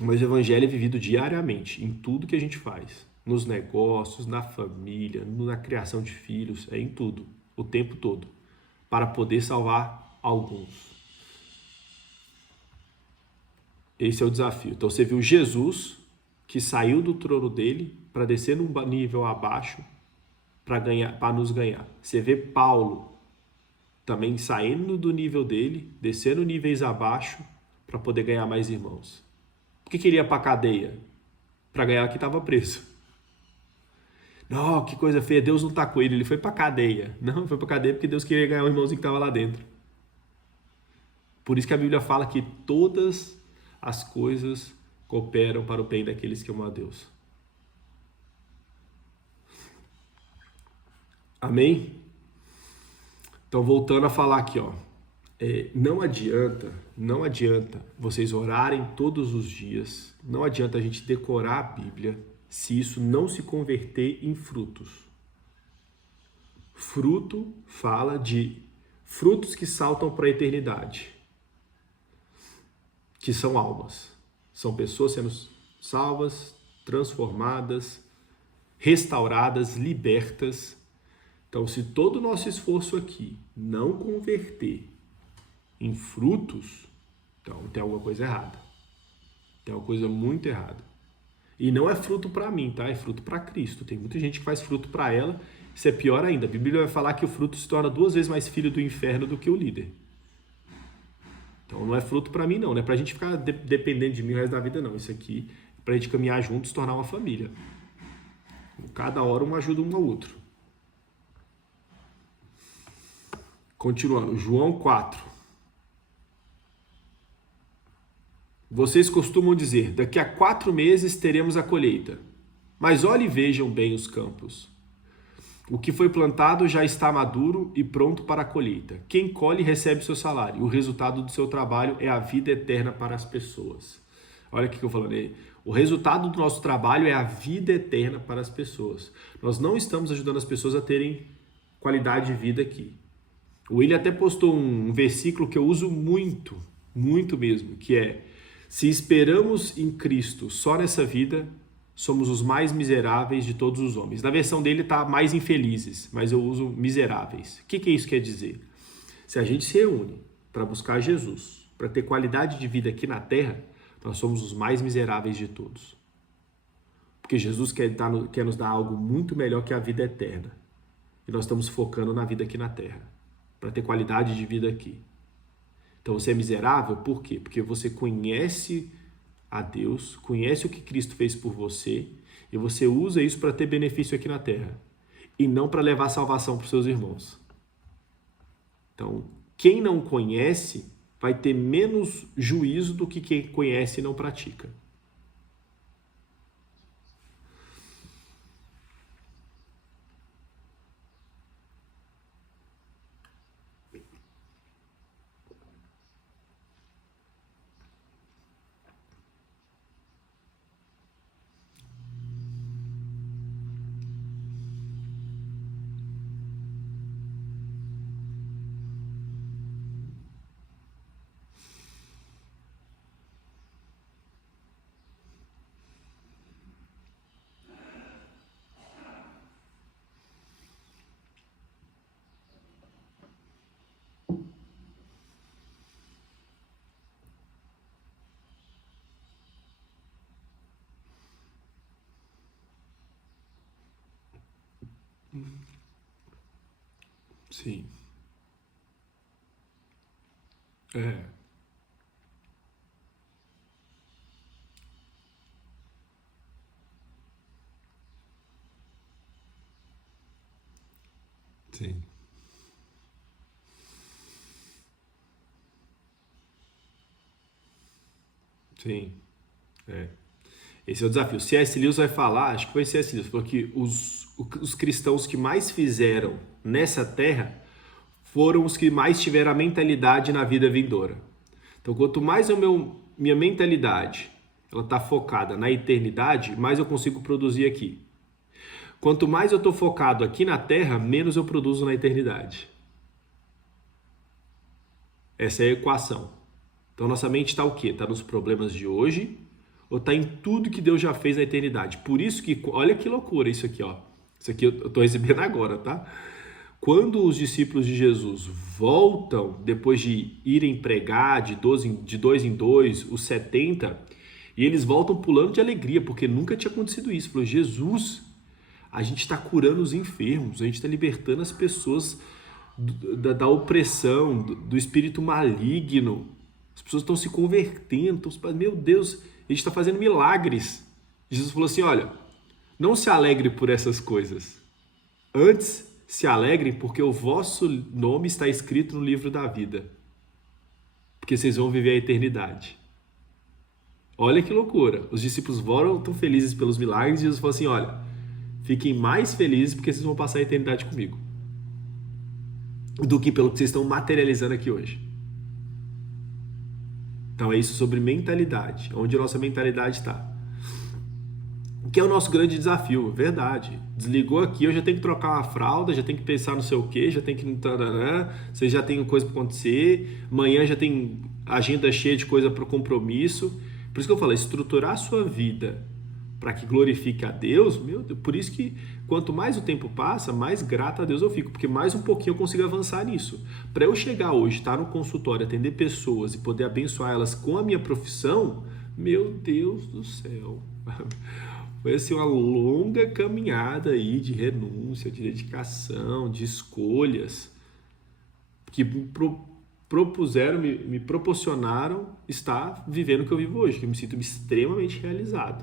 Mas o evangelho é vivido diariamente, em tudo que a gente faz. Nos negócios, na família, na criação de filhos, em tudo, o tempo todo, para poder salvar alguns. Esse é o desafio. Então você viu Jesus, que saiu do trono dele para descer num nível abaixo para nos ganhar. Você vê Paulo também saindo do nível dele, descendo níveis abaixo para poder ganhar mais irmãos. Por que ele ia para a cadeia? Para ganhar quem estava preso. Não, que coisa feia, Deus não está com ele, ele foi para a cadeia. Não, foi para a cadeia porque Deus queria ganhar o irmãozinho que estava lá dentro. Por isso que a Bíblia fala que todas as coisas cooperam para o bem daqueles que amam a Deus. Amém? Então, voltando a falar aqui, ó. Não adianta vocês orarem todos os dias, não adianta a gente decorar a Bíblia se isso não se converter em frutos. Fruto fala de frutos que saltam para a eternidade, que são almas. São pessoas sendo salvas, transformadas, restauradas, libertas. Então, se todo o nosso esforço aqui não converter em frutos, então tem alguma coisa errada. Tem uma coisa muito errada. E não é fruto para mim, tá? É fruto para Cristo. Tem muita gente que faz fruto para ela. Isso é pior ainda. A Bíblia vai falar que o fruto se torna 2 vezes mais filho do inferno do que o líder. Então não é fruto para mim, não. Não é pra gente ficar dependendo de mim o resto da vida, não. Isso aqui é pra gente caminhar juntos, se tornar uma família. Cada hora um ajuda um ao outro. Continuando, João 4. Vocês costumam dizer, daqui a 4 meses teremos a colheita. Mas olhem e vejam bem os campos. O que foi plantado já está maduro e pronto para a colheita. Quem colhe recebe seu salário. O resultado do seu trabalho é a vida eterna para as pessoas. Olha o que eu falando aí. O resultado do nosso trabalho é a vida eterna para as pessoas. Nós não estamos ajudando as pessoas a terem qualidade de vida aqui. O William até postou um versículo que eu uso muito, muito mesmo, que é: se esperamos em Cristo só nessa vida, somos os mais miseráveis de todos os homens. Na versão dele está mais infelizes, mas eu uso miseráveis. O que isso quer dizer? Se a gente se reúne para buscar Jesus, para ter qualidade de vida aqui na terra, nós somos os mais miseráveis de todos. Porque Jesus quer nos dar algo muito melhor que a vida eterna. E nós estamos focando na vida aqui na terra, para ter qualidade de vida aqui. Então você é miserável por quê? Porque você conhece a Deus, conhece o que Cristo fez por você e você usa isso para ter benefício aqui na terra e não para levar salvação para os seus irmãos. Então, quem não conhece vai ter menos juízo do que quem conhece e não pratica. Sim. É. Sim. Sim. É. Esse é o desafio. C.S. Lewis vai falar, acho que foi C.S. Lewis, falou que os cristãos que mais fizeram nessa terra foram os que mais tiveram a mentalidade na vida vindoura. Então, quanto mais minha mentalidade ela está focada na eternidade, mais eu consigo produzir aqui. Quanto mais eu estou focado aqui na terra, menos eu produzo na eternidade. Essa é a equação. Então, nossa mente está o quê? Está nos problemas de hoje ou está em tudo que Deus já fez na eternidade? Por isso que, olha que loucura isso aqui, ó. Isso aqui eu estou recebendo agora, tá? Quando os discípulos de Jesus voltam, depois de irem pregar de dois em dois, os 70, e eles voltam pulando de alegria, porque nunca tinha acontecido isso. Falou, Jesus, a gente está curando os enfermos, a gente está libertando as pessoas da opressão, do espírito maligno. As pessoas estão se convertendo, meu Deus, a gente está fazendo milagres. Jesus falou assim, olha, não se alegre por essas coisas. Antes, se alegrem porque o vosso nome está escrito no livro da vida. Porque vocês vão viver a eternidade. Olha que loucura. Os discípulos foram tão felizes pelos milagres e Jesus falou assim, olha, fiquem mais felizes porque vocês vão passar a eternidade comigo. Do que pelo que vocês estão materializando aqui hoje. Então é isso sobre mentalidade. Onde a nossa mentalidade está. Que é o nosso grande desafio, verdade. Desligou aqui, eu já tenho que trocar uma fralda, já tenho que pensar no sei o quê, já tenho que... Você já tem coisa para acontecer, amanhã já tem agenda cheia de coisa para compromisso. Por isso que eu falo, estruturar a sua vida para que glorifique a Deus, meu Deus, por isso que quanto mais o tempo passa, mais grato a Deus eu fico, porque mais um pouquinho eu consigo avançar nisso. Para eu chegar hoje, estar no consultório, atender pessoas e poder abençoar elas com a minha profissão, meu Deus do céu... Foi assim uma longa caminhada aí de renúncia, de dedicação, de escolhas que me proporcionaram estar vivendo o que eu vivo hoje, que eu me sinto extremamente realizado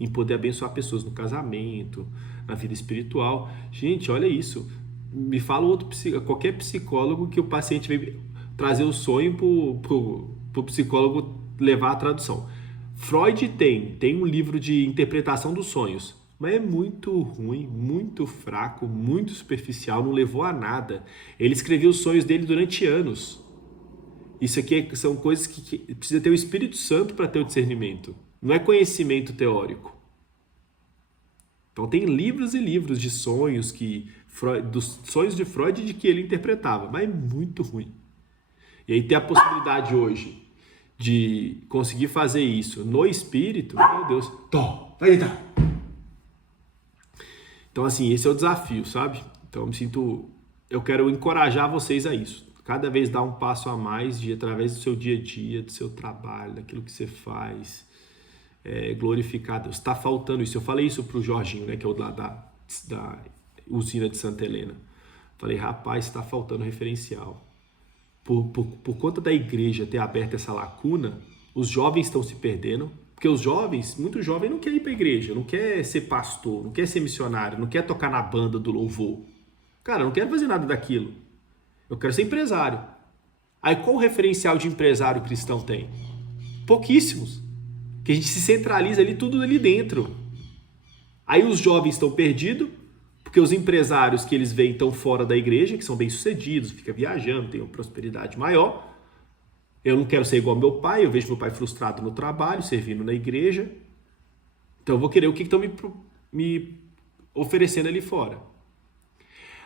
em poder abençoar pessoas no casamento, na vida espiritual. Gente, olha isso. Me fala qualquer psicólogo que o paciente veio trazer o sonho para o psicólogo levar a tradução. Freud tem um livro de interpretação dos sonhos, mas é muito ruim, muito fraco, muito superficial, não levou a nada. Ele escreveu os sonhos dele durante anos. Isso aqui são coisas que precisa ter o Espírito Santo para ter o discernimento. Não é conhecimento teórico. Então tem livros e livros de sonhos dos sonhos de Freud de que ele interpretava, mas é muito ruim. E aí tem a possibilidade hoje de conseguir fazer isso no espírito, meu Deus, vai deitar. Então, assim, esse é o desafio, sabe? Então, eu quero encorajar vocês a isso. Cada vez dar um passo a mais através do seu dia a dia, do seu trabalho, daquilo que você faz, glorificar a Deus. Está faltando isso. Eu falei isso pro Jorginho, né, que é o lá da usina de Santa Helena. Falei, rapaz, está faltando referencial. Por conta da igreja ter aberto essa lacuna, os jovens estão se perdendo, porque os jovens, muito jovem não quer ir para a igreja, não quer ser pastor, não quer ser missionário, não quer tocar na banda do louvor. Cara, eu não quero fazer nada daquilo. Eu quero ser empresário. Aí qual o referencial de empresário cristão tem? Pouquíssimos. Que a gente se centraliza ali tudo ali dentro. Aí os jovens estão perdidos, porque os empresários que eles veem estão fora da igreja, que são bem-sucedidos, ficam viajando, têm uma prosperidade maior. Eu não quero ser igual ao meu pai, eu vejo meu pai frustrado no trabalho, servindo na igreja. Então eu vou querer o que estão me oferecendo ali fora.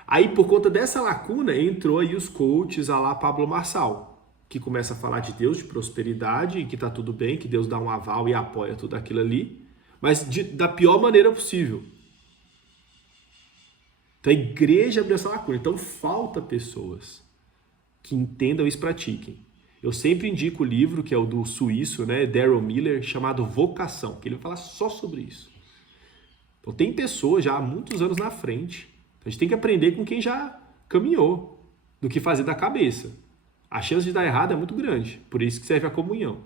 Aí por conta dessa lacuna, entrou aí os coaches a lá Pablo Marçal, que começa a falar de Deus, de prosperidade, e que tá tudo bem, que Deus dá um aval e apoia tudo aquilo ali, mas da pior maneira possível. Então a igreja abriu essa lacuna. Então falta pessoas que entendam isso e pratiquem. Eu sempre indico o livro, que é o do suíço, né, Darrell Miller, chamado Vocação, que ele vai falar só sobre isso. Então tem pessoas já há muitos anos na frente. Então a gente tem que aprender com quem já caminhou, do que fazer da cabeça. A chance de dar errado é muito grande, por isso que serve a comunhão.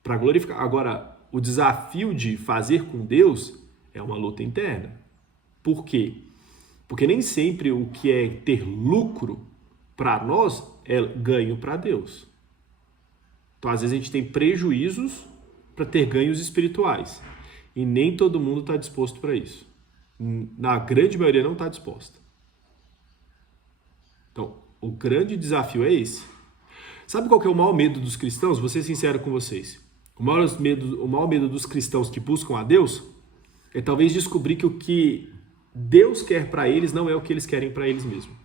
Para glorificar. Agora, o desafio de fazer com Deus é uma luta interna. Por quê? Porque nem sempre o que é ter lucro para nós é ganho para Deus. Então, às vezes, a gente tem prejuízos para ter ganhos espirituais. E nem todo mundo está disposto para isso. Na grande maioria não está disposta. Então, o grande desafio é esse. Sabe qual que é o maior medo dos cristãos? Vou ser sincero com vocês. O maior medo dos cristãos que buscam a Deus é talvez descobrir que o que Deus quer para eles não é o que eles querem para eles mesmos.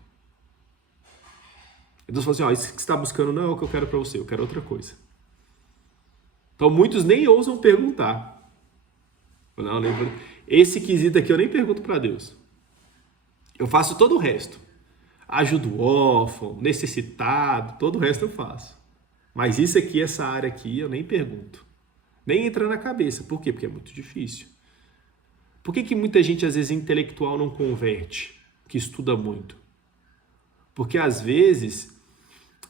Deus fala assim, isso que você está buscando não é o que eu quero para você, eu quero outra coisa. Então muitos nem ousam perguntar. Não, esse quesito aqui eu nem pergunto para Deus. Eu faço todo o resto. Ajudo o órfão, necessitado, todo o resto eu faço. Mas isso aqui, essa área aqui, eu nem pergunto. Nem entra na cabeça. Por quê? Porque é muito difícil. Por que muita gente, às vezes, intelectual não converte, que estuda muito? Porque, às vezes,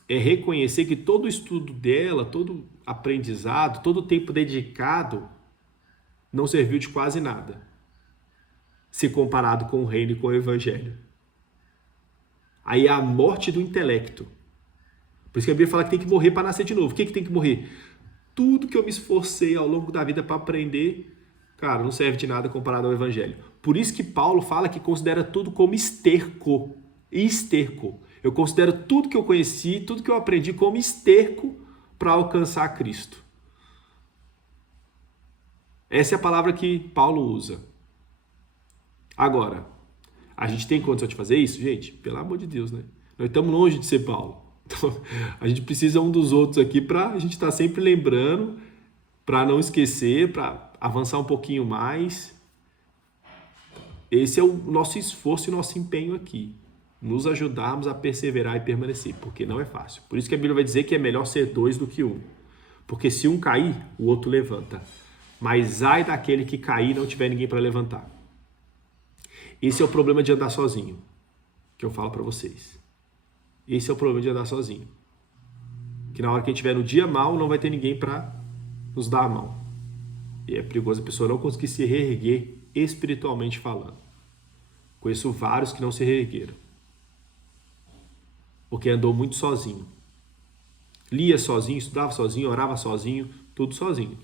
é reconhecer que todo o estudo dela, todo aprendizado, todo o tempo dedicado não serviu de quase nada, se comparado com o reino e com o evangelho. Aí é a morte do intelecto. Por isso que a Bíblia fala que tem que morrer para nascer de novo. O que tem que morrer? Tudo que eu me esforcei ao longo da vida para aprender, cara, não serve de nada comparado ao evangelho. Por isso que Paulo fala que considera tudo como esterco. Esterco. Eu considero tudo que eu conheci, tudo que eu aprendi como esterco para alcançar Cristo. Essa é a palavra que Paulo usa. Agora, a gente tem condição de fazer isso? Gente, pelo amor de Deus, né? Nós estamos longe de ser Paulo. Então, a gente precisa um dos outros aqui para a gente estar sempre lembrando, para não esquecer, para avançar um pouquinho mais. Esse é o nosso esforço e nosso empenho aqui. Nos ajudarmos a perseverar e permanecer, porque não é fácil. Por isso que a Bíblia vai dizer que é melhor ser dois do que um. Porque se um cair, o outro levanta. Mas ai daquele que cair e não tiver ninguém para levantar. Esse é o problema de andar sozinho, que eu falo para vocês. Esse é o problema de andar sozinho. Que na hora que a gente estiver no dia mal, não vai ter ninguém para nos dar a mão. E é perigoso a pessoa não conseguir se reerguer espiritualmente falando. Conheço vários que não se reergueram. Porque andou muito sozinho. Lia sozinho, estudava sozinho, orava sozinho, tudo sozinho.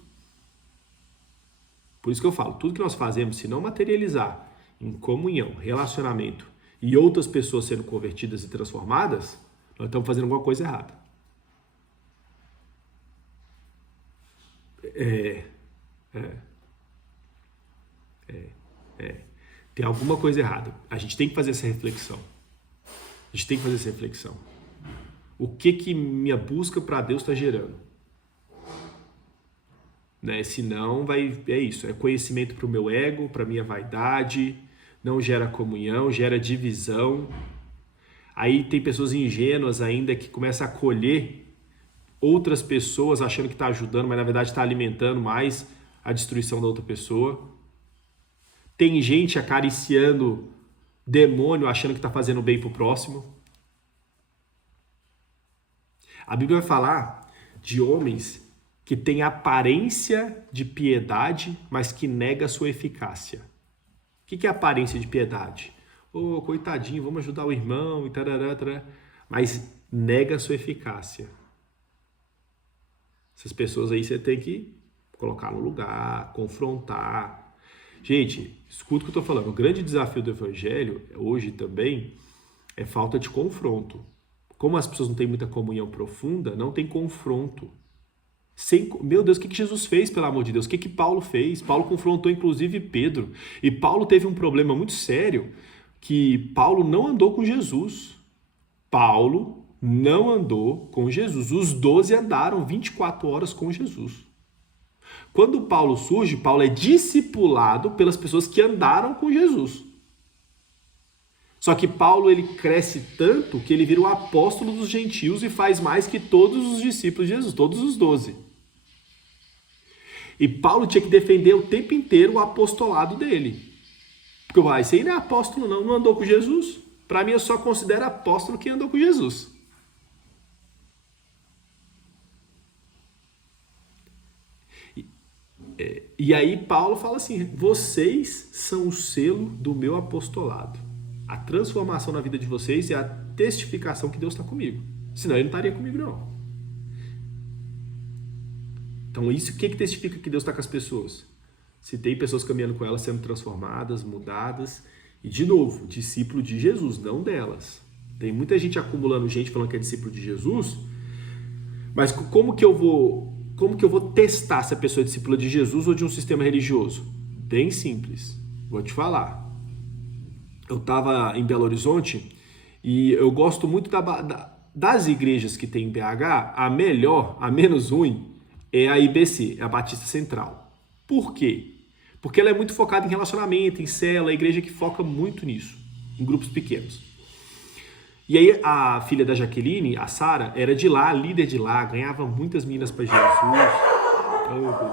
Por isso que eu falo, tudo que nós fazemos, se não materializar em comunhão, relacionamento e outras pessoas sendo convertidas e transformadas, nós estamos fazendo alguma coisa errada. Tem alguma coisa errada. A gente tem que fazer essa reflexão. O que minha busca para Deus está gerando? né? Senão é isso, é conhecimento para o meu ego, para minha vaidade, não gera comunhão, gera divisão. Aí tem pessoas ingênuas ainda que começam a acolher outras pessoas achando que está ajudando, mas na verdade está alimentando mais a destruição da outra pessoa. Tem gente acariciando demônio achando que está fazendo bem pro próximo. A Bíblia vai falar de homens que têm aparência de piedade, mas que nega a sua eficácia. O que é aparência de piedade? Ô, coitadinho, vamos ajudar o irmão e tarará, tarará, mas nega a sua eficácia. Essas pessoas aí você tem que colocar no lugar, confrontar. Gente, escuta o que eu estou falando. O grande desafio do evangelho hoje também é falta de confronto. Como as pessoas não têm muita comunhão profunda, não tem confronto. Meu Deus, o que Jesus fez, pelo amor de Deus? O que Paulo fez? Paulo confrontou inclusive Pedro. E Paulo teve um problema muito sério, que Paulo não andou com Jesus. Paulo não andou com Jesus. Os 12 andaram 24 horas com Jesus. Quando Paulo surge, Paulo é discipulado pelas pessoas que andaram com Jesus. Só que Paulo ele cresce tanto que ele vira o apóstolo dos gentios e faz mais que todos os discípulos de Jesus, todos os 12. E Paulo tinha que defender o tempo inteiro o apostolado dele. Porque esse aí não é apóstolo não andou com Jesus. Para mim eu só considero apóstolo quem andou com Jesus. E aí Paulo fala assim, vocês são o selo do meu apostolado. A transformação na vida de vocês é a testificação que Deus está comigo. Senão ele não estaria comigo não. Então isso, o que testifica que Deus está com as pessoas? Se tem pessoas caminhando com elas, sendo transformadas, mudadas. E de novo, discípulo de Jesus, não delas. Tem muita gente acumulando gente falando que é discípulo de Jesus, mas como que eu vou testar se a pessoa é discípula de Jesus ou de um sistema religioso? Bem simples. Vou te falar. Eu estava em Belo Horizonte e eu gosto muito das igrejas que tem em BH. A melhor, a menos ruim, é a IBC, a Batista Central. Por quê? Porque ela é muito focada em relacionamento, em célula, a igreja que foca muito nisso, em grupos pequenos. E aí a filha da Jaqueline, a Sara, era de lá, líder de lá, ganhava muitas meninas para Jesus. Oh, meu Deus.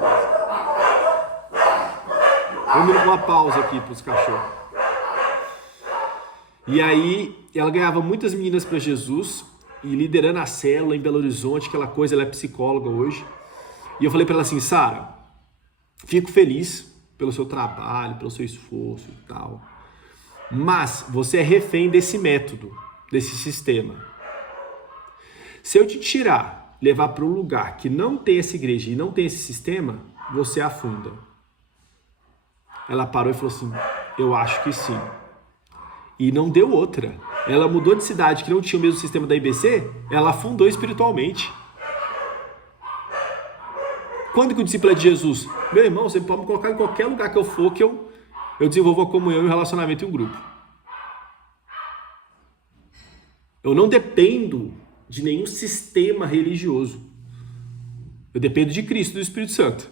Vamos uma pausa aqui para os cachorros. E aí ela ganhava muitas meninas para Jesus e liderando a célula em Belo Horizonte, aquela coisa, ela é psicóloga hoje. E eu falei para ela assim, Sara, fico feliz pelo seu trabalho, pelo seu esforço e tal, mas você é refém desse método, desse sistema. Se eu te tirar, levar para um lugar que não tem essa igreja e não tem esse sistema, você afunda. Ela parou e falou assim, eu acho que sim. E não deu outra. Ela mudou de cidade que não tinha o mesmo sistema da IBC, ela afundou espiritualmente. Quando que o discípulo é de Jesus? Meu irmão, você pode me colocar em qualquer lugar que eu for, que eu desenvolvo a comunhão e o relacionamento em um grupo. Eu não dependo de nenhum sistema religioso. Eu dependo de Cristo e do Espírito Santo.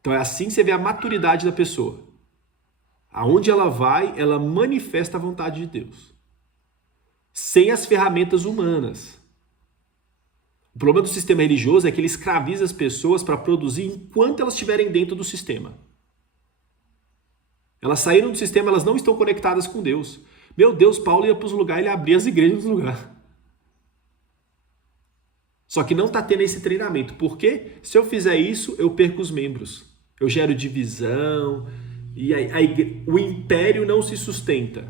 Então é assim que você vê a maturidade da pessoa. Aonde ela vai, ela manifesta a vontade de Deus. Sem as ferramentas humanas. O problema do sistema religioso é que ele escraviza as pessoas para produzir enquanto elas estiverem dentro do sistema. Elas saíram do sistema, elas não estão conectadas com Deus. Meu Deus, Paulo ia para os lugares, ele abria as igrejas nos lugares. Só que não está tendo esse treinamento. Por quê? Se eu fizer isso, eu perco os membros. Eu gero divisão. E o império não se sustenta.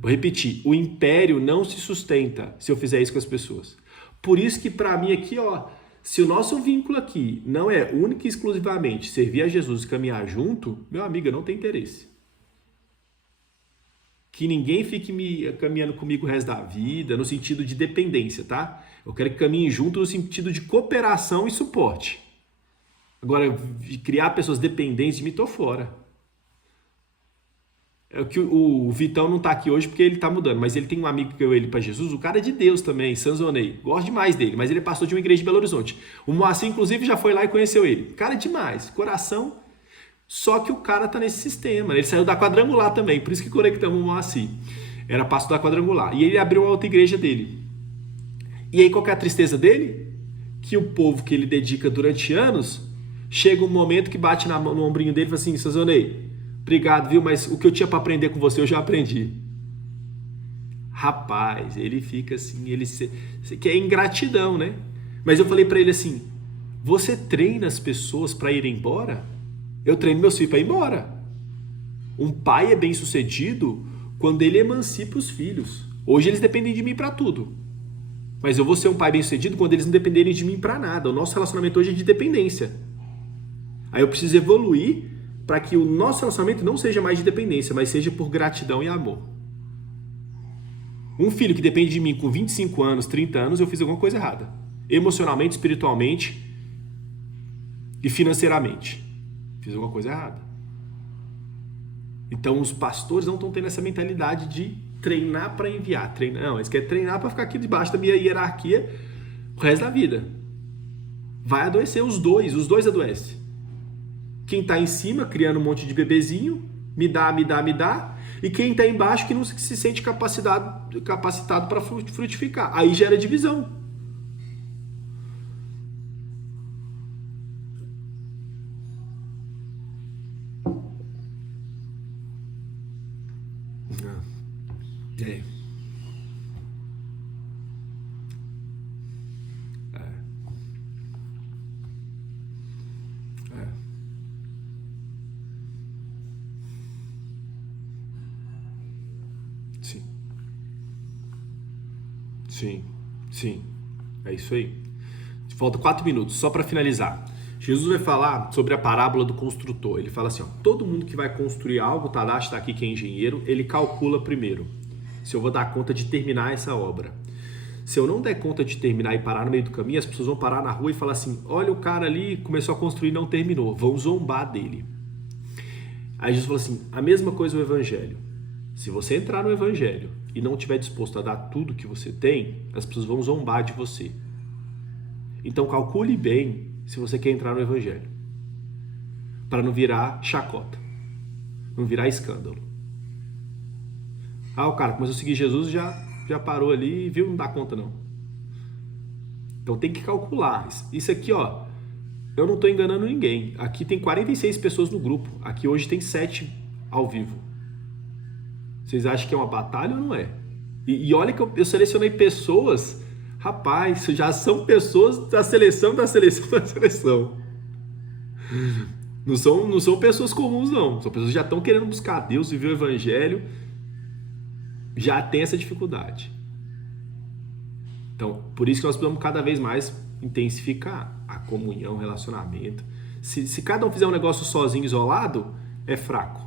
Vou repetir. O império não se sustenta se eu fizer isso com as pessoas. Por isso que para mim aqui, se o nosso vínculo aqui não é único e exclusivamente servir a Jesus e caminhar junto, meu amigo, eu não tenho interesse. Que ninguém fique caminhando comigo o resto da vida, no sentido de dependência, tá? Eu quero que caminhem junto no sentido de cooperação e suporte. Agora, de criar pessoas dependentes de mim, tô fora. É que o Vitão não tá aqui hoje porque ele tá mudando, mas ele tem um amigo que ganhou ele para Jesus, o cara é de Deus também, Sanzonei. Gosto demais dele, mas ele é pastor de uma igreja de Belo Horizonte. O Moacir, inclusive, já foi lá e conheceu ele. Cara é demais, coração. Só que o cara tá nesse sistema. Ele saiu da Quadrangular também, por isso que conectamos o Moacir. Era pastor da Quadrangular. E ele abriu uma outra igreja dele. E aí qual que é a tristeza dele? Que o povo que ele dedica durante anos, chega um momento que bate no ombrinho dele e fala assim, Sanzonei, obrigado, viu? Mas o que eu tinha para aprender com você, eu já aprendi. Rapaz, ele fica assim, que é ingratidão, né? Mas eu falei para ele assim, você treina as pessoas para ir embora? Eu treino meus filhos para ir embora. Um pai é bem sucedido quando ele emancipa os filhos. Hoje eles dependem de mim para tudo. Mas eu vou ser um pai bem sucedido quando eles não dependerem de mim para nada. O nosso relacionamento hoje é de dependência. Aí eu preciso evoluir para que o nosso relacionamento não seja mais de dependência, mas seja por gratidão e amor. Um filho que depende de mim com 25 anos, 30 anos, eu fiz alguma coisa errada. Emocionalmente, espiritualmente e financeiramente. Fiz alguma coisa errada. Então os pastores não estão tendo essa mentalidade de treinar para enviar. Não, eles querem treinar para ficar aqui debaixo da minha hierarquia o resto da vida. Vai adoecer os dois adoecem. Quem está em cima, criando um monte de bebezinho, me dá. E quem está embaixo que não se sente capacitado para frutificar. Aí gera divisão. É. Sim. É isso aí. Falta 4 minutos, só para finalizar. Jesus vai falar sobre a parábola do construtor. Ele fala assim, ó, todo mundo que vai construir algo, o Tadashi está aqui que é engenheiro, ele calcula primeiro se eu vou dar conta de terminar essa obra. Se eu não der conta de terminar e parar no meio do caminho, as pessoas vão parar na rua e falar assim, olha o cara ali, começou a construir e não terminou. Vão zombar dele. Aí Jesus fala assim, a mesma coisa o evangelho. Se você entrar no evangelho e não estiver disposto a dar tudo que você tem, as pessoas vão zombar de você. Então calcule bem se você quer entrar no evangelho, para não virar chacota, não virar escândalo. O cara começou a seguir Jesus, já parou ali e viu, não dá conta não. Então tem que calcular. Isso aqui, ó, eu não estou enganando ninguém. Aqui tem 46 pessoas no grupo, aqui hoje tem 7 ao vivo. Vocês acham que é uma batalha ou não é? E olha que eu selecionei pessoas, rapaz, já são pessoas da seleção. Não são pessoas comuns, não. São pessoas que já estão querendo buscar Deus, viver o evangelho, já tem essa dificuldade. Então, por isso que nós precisamos cada vez mais intensificar a comunhão, o relacionamento. Se cada um fizer um negócio sozinho, isolado, é fraco.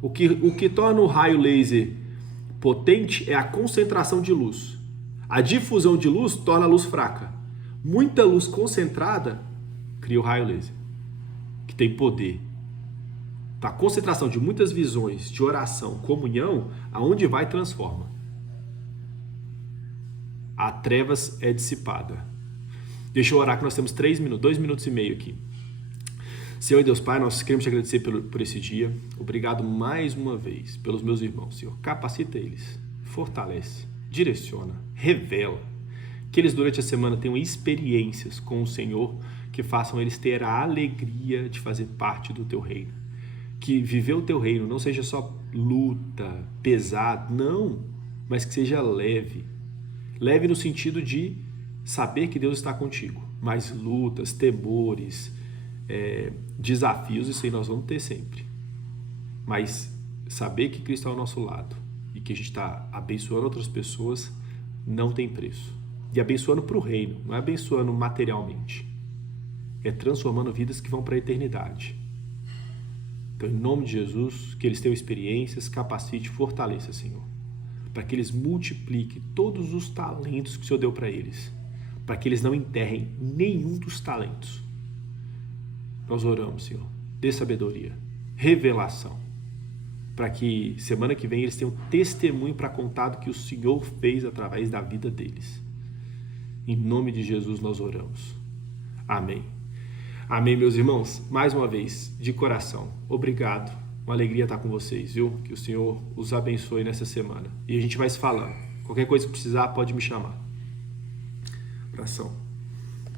O que torna o raio laser potente é a concentração de luz. A difusão de luz torna a luz fraca. Muita luz concentrada cria o raio laser, que tem poder. A concentração de muitas visões, de oração, comunhão, aonde vai transforma. A trevas é dissipada. Deixa eu orar que nós temos 3 minutos, 2 minutos e meio aqui. Senhor Deus Pai, nós queremos te agradecer por esse dia. Obrigado mais uma vez pelos meus irmãos, Senhor. Capacita eles, fortalece, direciona, revela. Que eles durante a semana tenham experiências com o Senhor que façam eles ter a alegria de fazer parte do teu reino. Que viver o teu reino não seja só luta, pesado, não, mas que seja leve. Leve no sentido de saber que Deus está contigo, mas lutas, temores, desafios, isso aí nós vamos ter sempre. Mas saber que Cristo está ao nosso lado e que a gente está abençoando outras pessoas não tem preço. E abençoando para o reino, não é abençoando materialmente. É transformando vidas que vão para a eternidade. Então, em nome de Jesus, que eles tenham experiências, capacite, fortaleça, Senhor. Para que eles multipliquem todos os talentos que o Senhor deu para eles. Para que eles não enterrem nenhum dos talentos. Nós oramos, Senhor. Dê sabedoria, revelação. para que semana que vem eles tenham testemunho para contar do que o Senhor fez através da vida deles. Em nome de Jesus nós oramos. Amém. Amém, meus irmãos. Mais uma vez, de coração, obrigado. Uma alegria estar com vocês, viu? Que o Senhor os abençoe nessa semana. E a gente vai se falando. Qualquer coisa que precisar, pode me chamar. Abração.